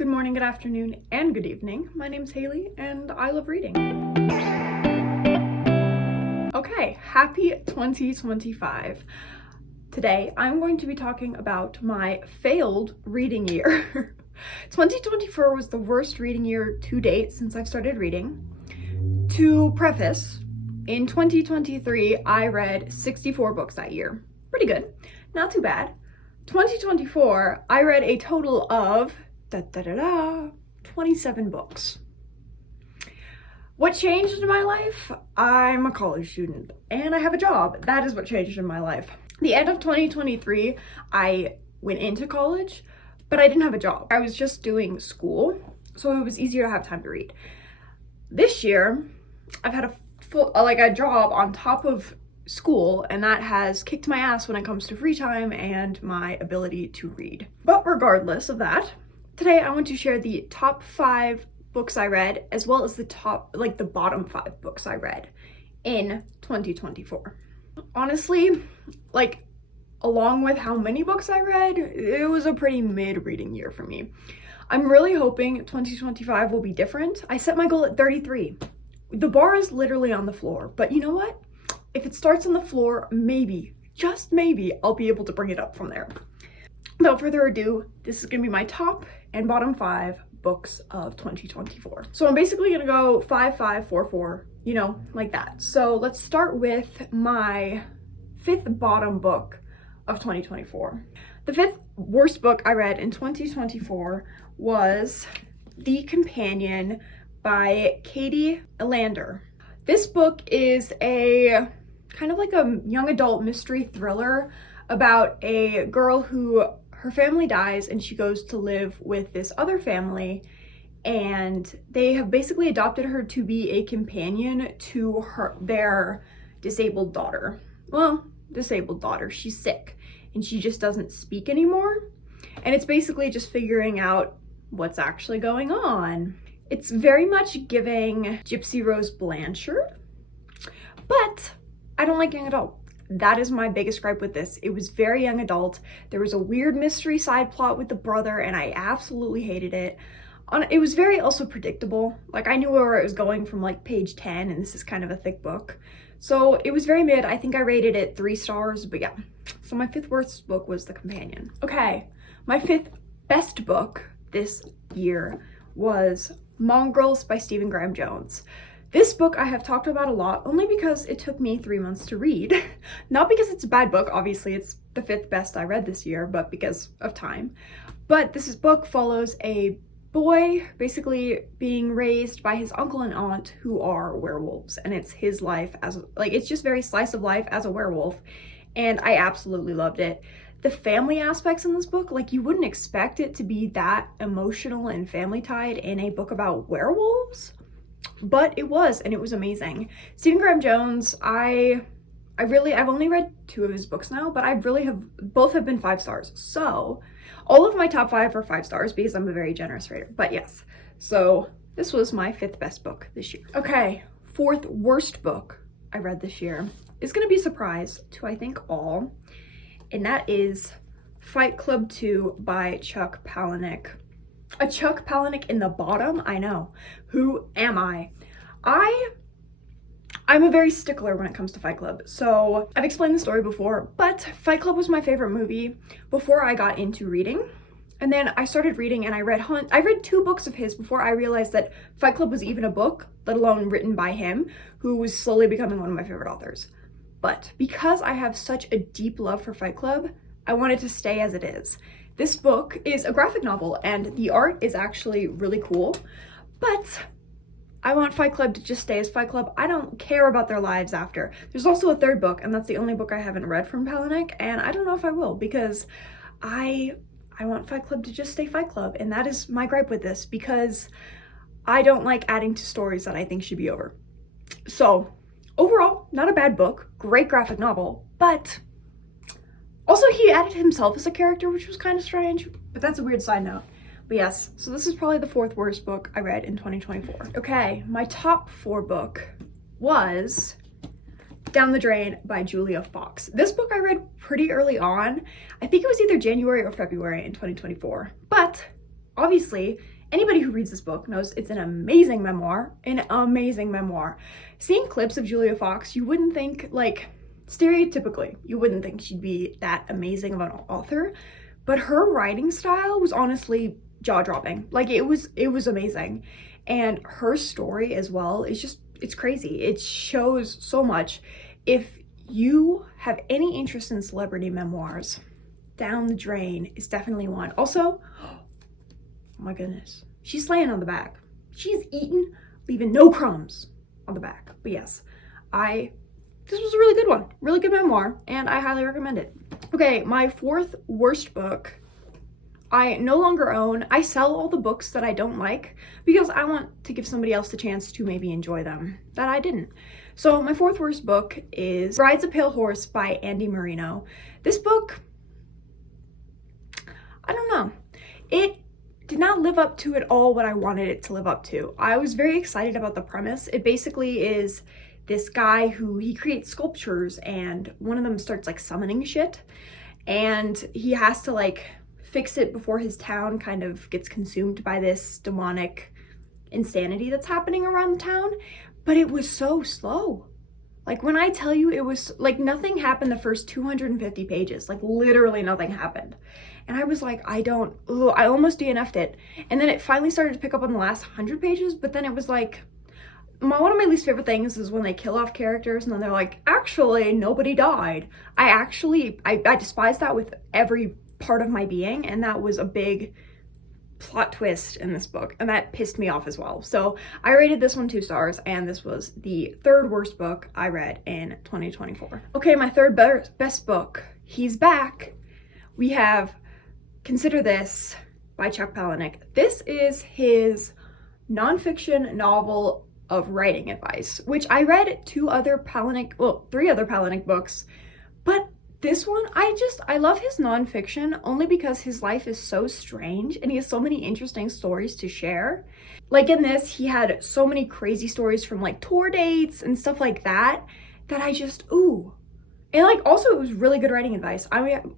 Good morning, good afternoon, and good evening. My name's Haley, and I love reading. Okay, happy 2025. Today, I'm going to be talking about my failed reading year. 2024 was the worst reading year to date since I've started reading. To preface, in 2023, I read 64 books that year. Pretty good, not too bad. 2024, I read a total of 27 books. What changed in my life? I'm a college student and I have a job. That is what changed in my life. The end of 2023, I went into college, but I didn't have a job. I was just doing school, so it was easier to have time to read. This year, I've had a job on top of school, and that has kicked my ass when it comes to free time and my ability to read. But regardless of that, today I want to share the top 5 books I read, as well as the bottom 5 books I read in 2024. Honestly, along with how many books I read, it was a pretty mid reading year for me. I'm really hoping 2025 will be different. I set my goal at 33. The bar is literally on the floor, but you know what? If it starts on the floor, maybe, just maybe, I'll be able to bring it up from there. Without further ado, this is gonna be my top and bottom 5 books of 2024. So I'm basically gonna go 5, 5, 4, 4, like that. So let's start with my 5th bottom book of 2024. The 5th worst book I read in 2024 was The Companion by Katie Elander. This book is a kind of like a young adult mystery thriller about a girl who her family dies and she goes to live with this other family, and they have basically adopted her to be a companion to their disabled daughter. Well, disabled daughter, she's sick and she just doesn't speak anymore. And it's basically just figuring out what's actually going on. It's very much giving Gypsy Rose Blanchard, but I don't like young adult. That is my biggest gripe with this. It was very young adult. There was a weird mystery side plot with the brother, and I absolutely hated it. It was very also predictable. I knew where it was going from page 10, and this is kind of a thick book. So it was very mid. I think I rated it 3 stars, but yeah. So my 5th worst book was The Companion. Okay, my 5th best book this year was Mongrels by Stephen Graham Jones. This book I have talked about a lot, only because it took me 3 months to read. Not because it's a bad book, obviously it's the 5th best I read this year, but because of time. But this book follows a boy basically being raised by his uncle and aunt who are werewolves, and it's his life it's just very slice of life as a werewolf, and I absolutely loved it. The family aspects in this book, you wouldn't expect it to be that emotional and family tied in a book about werewolves, but it was, and it was amazing. Stephen Graham Jones, I've only read 2 of his books now, but both have been 5 stars. So all of my top 5 are 5 stars because I'm a very generous rater, but yes. So this was my 5th best book this year. Okay, 4th worst book I read this year is gonna be a surprise to I think all, and that is Fight Club 2 by Chuck Palahniuk. A Chuck Palahniuk in the bottom? I know. Who am I? I'm a very stickler when it comes to Fight Club. So I've explained the story before, but Fight Club was my favorite movie before I got into reading. And then I started reading and I read 2 books of his before I realized that Fight Club was even a book, let alone written by him, who was slowly becoming one of my favorite authors. But because I have such a deep love for Fight Club, I want it to stay as it is. This book is a graphic novel and the art is actually really cool, but I want Fight Club to just stay as Fight Club. I don't care about their lives after. There's also a 3rd book, and that's the only book I haven't read from Palahniuk, and I don't know if I will, because I want Fight Club to just stay Fight Club, and that is my gripe with this, because I don't like adding to stories that I think should be over. So overall, not a bad book, great graphic novel, but also he added himself as a character, which was kind of strange, but that's a weird side note. But yes, so this is probably the 4th worst book I read in 2024. Okay, my top 4 book was Down the Drain by Julia Fox. This book I read pretty early on. I think it was either January or February in 2024. But obviously, anybody who reads this book knows it's an amazing memoir, Seeing clips of Julia Fox, you wouldn't think, like, stereotypically, you wouldn't think she'd be that amazing of an author, but her writing style was honestly jaw-dropping. Like, it was amazing. And her story as well is just, it's crazy. It shows so much. If you have any interest in celebrity memoirs, Down the Drain is definitely one. Also, oh my goodness, she's slaying on the back. She's eaten, leaving no crumbs on the back. But yes, this was a really good one, really good memoir, and I highly recommend it. Okay, my fourth worst book I no longer own. I sell all the books that I don't like because I want to give somebody else the chance to maybe enjoy them that I didn't. So my fourth worst book is Rides a Pale Horse by Andy Marino. This book, I don't know. It did not live up to at all what I wanted it to live up to. I was very excited about the premise. It basically is this guy who he creates sculptures, and one of them starts like summoning shit, and he has to like fix it before his town kind of gets consumed by this demonic insanity that's happening around the town. But it was so slow. Like, when I tell you, it was like nothing happened the first 250 pages, like literally nothing happened. And I was like, I almost DNF'd it. And then it finally started to pick up on the last 100 pages, but then it was like, one of my least favorite things is when they kill off characters and then they're like, actually, nobody died. I despise that with every part of my being, and that was a big plot twist in this book, and that pissed me off as well. So I rated this one 2 stars, and this was the third worst book I read in 2024. Okay, my third best book. He's back. We have Consider This by Chuck Palahniuk. This is his nonfiction novel of writing advice, which I read 3 other Palahniuk books, but this one, I love his nonfiction only because his life is so strange and he has so many interesting stories to share. Like in this, he had so many crazy stories from like tour dates and stuff like that, that I just, ooh. And like, also it was really good writing advice.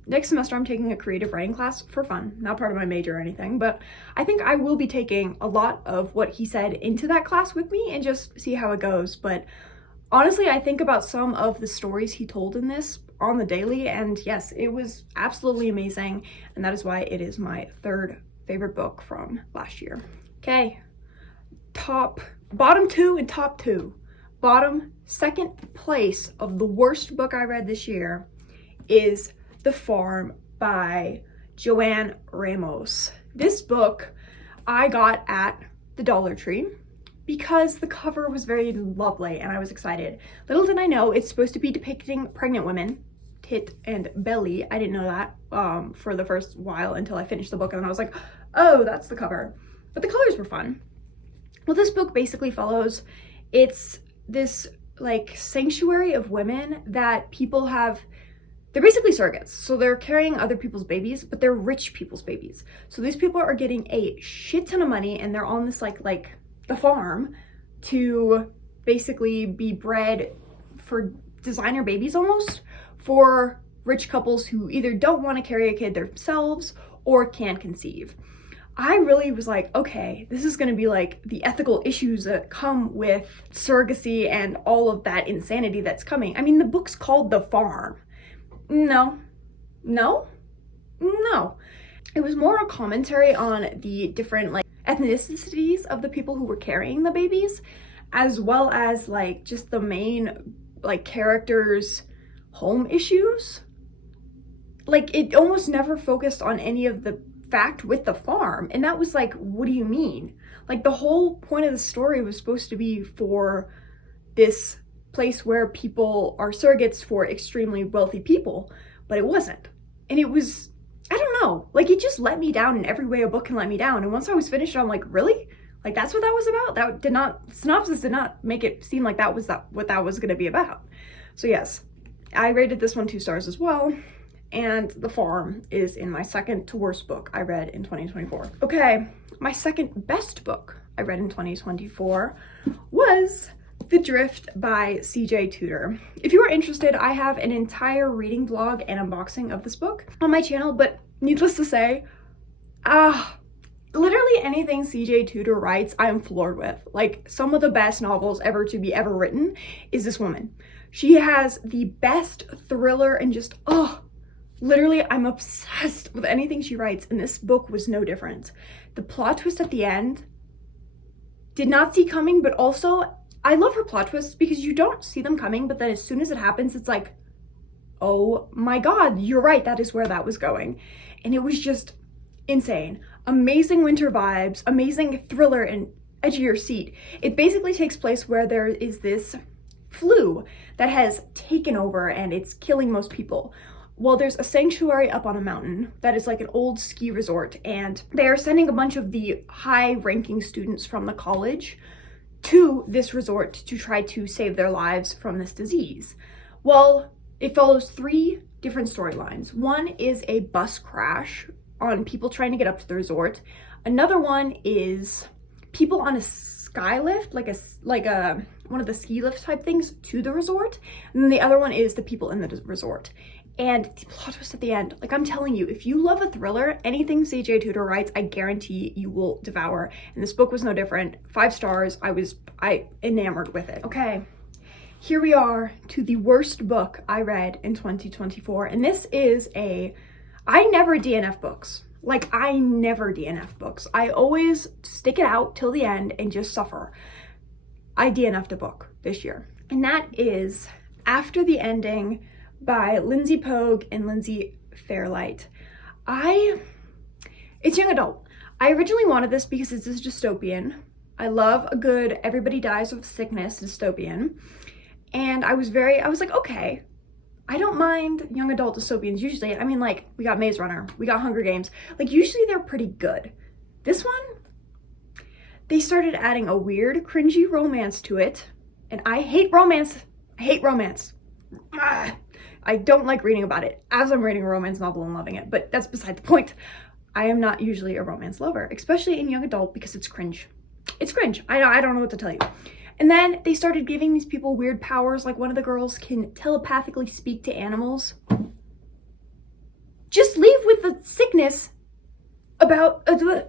Next semester I'm taking a creative writing class for fun, not part of my major or anything, but I think I will be taking a lot of what he said into that class with me and just see how it goes. But honestly, I think about some of the stories he told in this on the daily, and yes, it was absolutely amazing, and that is why it is my third favorite book from last year. Okay, bottom 2 and top 2. Second place of the worst book I read this year is The Farm by Joanne Ramos. This book I got at the Dollar Tree because the cover was very lovely and I was excited. Little did I know it's supposed to be depicting pregnant women, tit and belly. I didn't know that for the first while until I finished the book, and then I was like, oh, that's the cover. But the colors were fun. Well, this book basically follows, it's this like sanctuary of women that people have. They're basically surrogates, so they're carrying other people's babies, but they're rich people's babies. So these people are getting a shit ton of money, and they're on this like the farm to basically be bred for designer babies almost, for rich couples who either don't want to carry a kid themselves or can't conceive. I really was like, okay, this is going to be like the ethical issues that come with surrogacy and all of that insanity that's coming. I mean, the book's called The Farm. No. It was more a commentary on the different like ethnicities of the people who were carrying the babies, as well as like just the main like characters' home issues. Like, it almost never focused on any of the fact with the farm, and that was like, what do you mean? Like, the whole point of the story was supposed to be for this place where people are surrogates for extremely wealthy people, but it wasn't. And it was, I don't know, like, it just let me down in every way a book can let me down. And once I was finished, I'm like, really? Like, that's what that was about? Synopsis did not make it seem like that was what that was going to be about. So yes, I rated this one 2 stars as well. And The Farm is in my second to worst book I read in 2024. Okay, my second best book I read in 2024 was The Drift by CJ Tudor. If you are interested, I have an entire reading vlog and unboxing of this book on my channel, but needless to say, literally anything CJ Tudor writes, I'm floored with. Like, some of the best novels ever to be ever written is this woman. She has the best thriller and just, literally, I'm obsessed with anything she writes, and this book was no different. The plot twist at the end, did not see coming, but also, I love her plot twists because you don't see them coming, but then as soon as it happens, it's like, oh my god, you're right, that is where that was going. And it was just insane. Amazing winter vibes, amazing thriller and edge of your seat. It basically takes place where there is this flu that has taken over and it's killing most people. Well, there's a sanctuary up on a mountain that is like an old ski resort, and they are sending a bunch of the high-ranking students from the college to this resort to try to save their lives from this disease. Well, it follows 3 different storylines. One is a bus crash on people trying to get up to the resort. Another one is people on a sky lift, like a one of the ski lift type things to the resort. And then the other one is the people in the resort. And the plot twist at the end, like, I'm telling you, if you love a thriller, anything CJ Tudor writes, I guarantee you will devour. And this book was no different. 5 stars. I enamored with it. Okay, here we are to the worst book I read in 2024. And this is I never DNF books. Like, I never DNF books. I always stick it out till the end and just suffer. I DNF'd a book this year. And that is After the Ending by Lindsay Pogue and Lindsay Fairlight. It's young adult. I originally wanted this because it's a dystopian. I love a good everybody dies of sickness dystopian. And I was like, okay, I don't mind young adult dystopians usually. I mean, like, we got Maze Runner, we got Hunger Games. Like, usually they're pretty good. This one, they started adding a weird, cringy romance to it. And I hate romance. I hate romance. I don't like reading about it as I'm reading a romance novel and loving it, but that's beside the point. I am not usually a romance lover, especially in young adult, because it's cringe. It's cringe. I don't know what to tell you. And then they started giving these people weird powers, like one of the girls can telepathically speak to animals. Just leave with the sickness about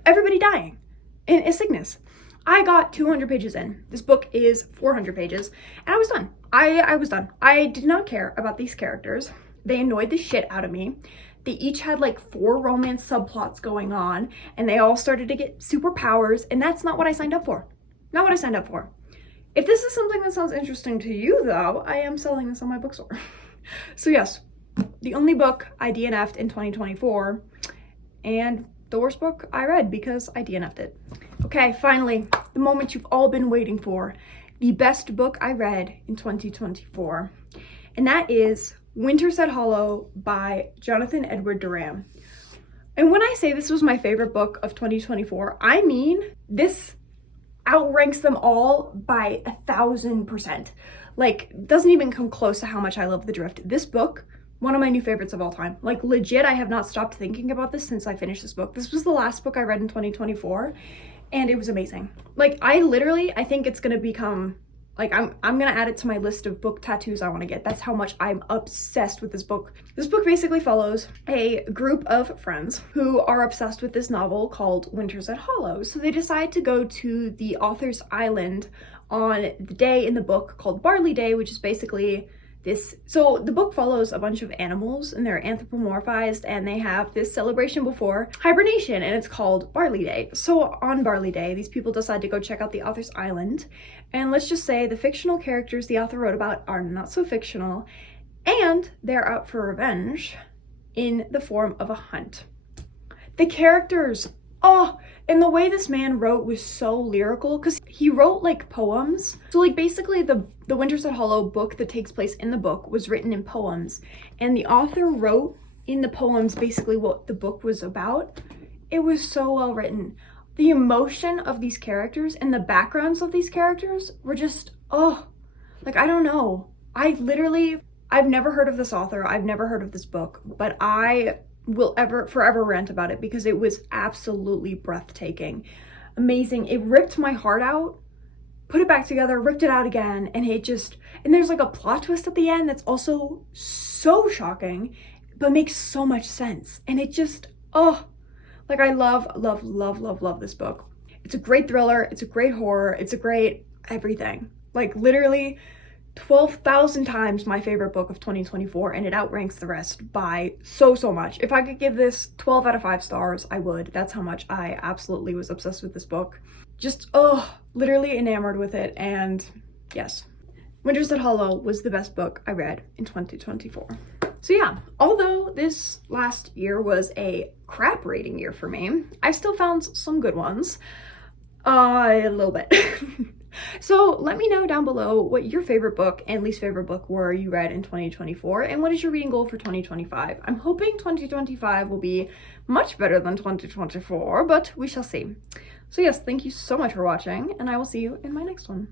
everybody dying in a sickness. I got 200 pages in. This book is 400 pages, and I was done. I was done. I did not care about these characters. They annoyed the shit out of me. They each had like 4 romance subplots going on, and they all started to get superpowers, and that's not what I signed up for. Not what I signed up for. If this is something that sounds interesting to you, though, I am selling this on my bookstore. So yes, the only book I DNF'd in 2024, and the worst book I read because I DNF'd it. Okay, finally, the moment you've all been waiting for, the best book I read in 2024, and that is Winterset Hollow by Jonathan Edward Durham. And when I say this was my favorite book of 2024, I mean this outranks them all by 1,000%. Like, doesn't even come close to how much I love The Drift. This book, one of my new favorites of all time. Like, legit, I have not stopped thinking about this since I finished this book. This was the last book I read in 2024, and it was amazing. Like, I think it's gonna become, like, I'm gonna add it to my list of book tattoos I want to get. That's how much I'm obsessed with this book. This book basically follows a group of friends who are obsessed with this novel called Winterset Hollow. So they decide to go to the author's island on the day in the book called Barley Day, which is basically this. So the book follows a bunch of animals, and they're anthropomorphized, and they have this celebration before hibernation, and it's called Barley Day. So on Barley Day, these people decide to go check out the author's island, and let's just say the fictional characters the author wrote about are not so fictional, and they're out for revenge in the form of a hunt. The characters, and the way this man wrote was so lyrical, because he wrote like poems. So like basically the Winterset Hollow book that takes place in the book was written in poems, and the author wrote in the poems basically what the book was about. It was so well written. The emotion of these characters and the backgrounds of these characters were just, like, I don't know. I've never heard of this author. I've never heard of this book, but I will forever rant about it because it was absolutely breathtaking. Amazing. It ripped my heart out, put it back together, ripped it out again, and and there's like a plot twist at the end that's also so shocking, but makes so much sense. And it just, Like, I love, love, love, love, love this book. It's a great thriller, it's a great horror, it's a great everything. Like, literally 12,000 times my favorite book of 2024, and it outranks the rest by so much. If I could give this 12 out of 5 stars, I would. That's how much I absolutely was obsessed with this book. Just, oh, literally enamored with it, and yes. Winterset Hollow was the best book I read in 2024. So yeah, although this last year was a crap rating year for me, I still found some good ones. A little bit. So let me know down below what your favorite book and least favorite book were you read in 2024, and what is your reading goal for 2025. I'm hoping 2025 will be much better than 2024, but we shall see. So yes, thank you so much for watching, and I will see you in my next one.